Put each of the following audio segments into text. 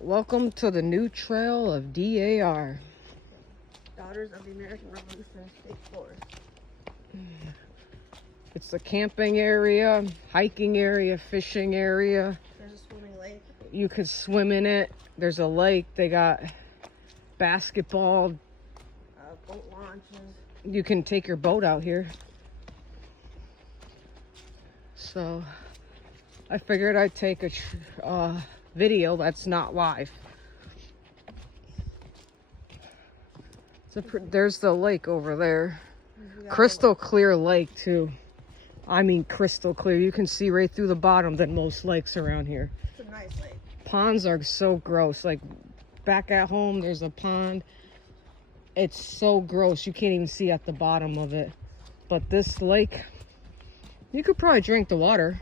Welcome to the new trail of DAR. Daughters of the American Revolutionary State Forest. It's a camping area, hiking area, fishing area. There's a swimming lake. You could swim in it. There's a lake. They got basketball. Boat launches. You can take your boat out here. So I figured I'd take a video that's not live. There's the lake over there. Crystal clear lake too. I mean crystal clear. You can see right through the bottom than most lakes around here. It's a nice lake. Ponds are so gross. Like back at home, there's a pond. It's so gross. You can't even see at the bottom of it. But this lake, you could probably drink the water.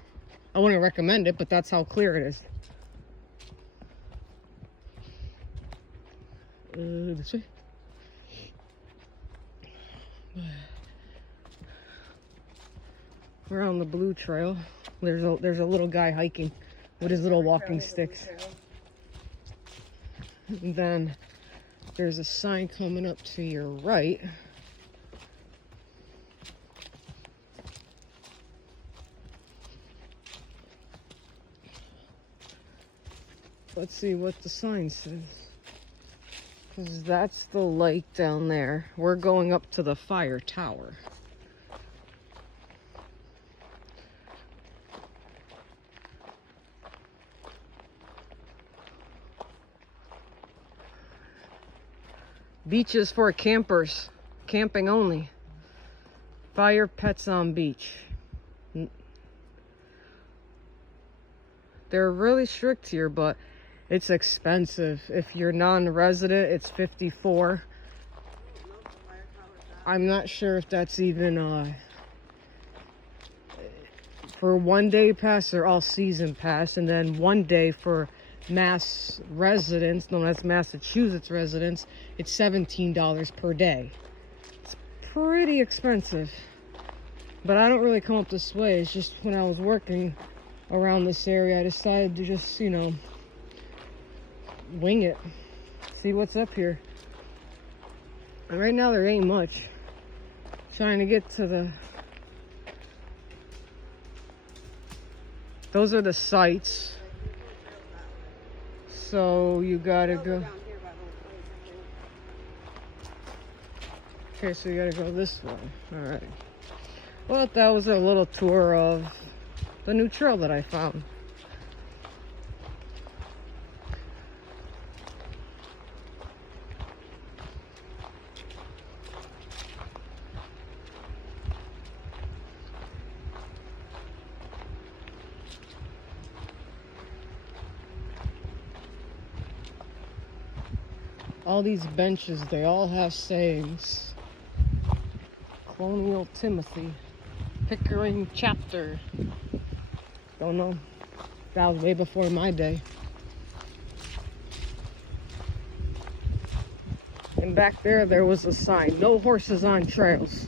I wouldn't recommend it, but that's how clear it is. This way. We're on the blue trail. There's a little guy hiking with his little walking sticks. And then there's a sign coming up to your right. Let's see what the sign says. Because that's the lake down there. We're going up to the fire tower. Beaches for campers. Camping only. Fire pets on beach. They're really strict here, but it's expensive. If you're non-resident, it's $54. I'm not sure if that's even for 1 day pass or all season pass, and then 1 day for Mass residents, known as Massachusetts residents, it's $17 per day. It's pretty expensive. But I don't really come up this way. It's just when I was working around this area, I decided to just, you know, wing it. See what's up here. And right now there ain't much. Trying to get to the... Those are the sites. So you gotta go. Okay, so you gotta go this way. Alright. Well, that was a little tour of the new trail that I found. All these benches, they all have sayings. Colonial Timothy, Pickering chapter. Don't know. That was way before my day. And back there was a sign, no horses on trails.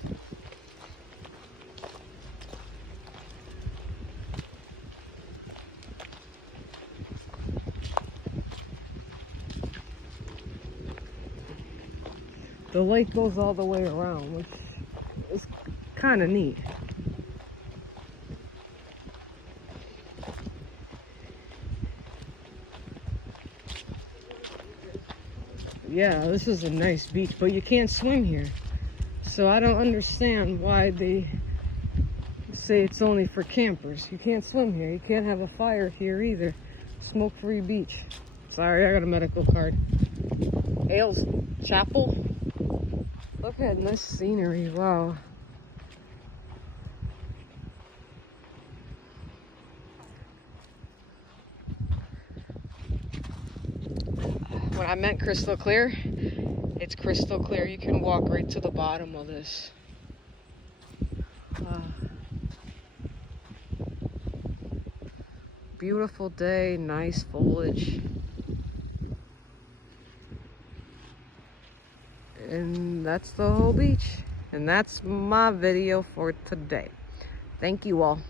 The lake goes all the way around, which is kind of neat. Yeah, this is a nice beach, but you can't swim here. So I don't understand why they say it's only for campers. You can't swim here. You can't have a fire here either. Smoke-free beach. Sorry, I got a medical card. Ailes Chapel. Look at this scenery, wow. When I meant crystal clear, it's crystal clear. You can walk right to the bottom of this. Beautiful day, nice foliage. And that's the whole beach. And that's my video for today. Thank you all.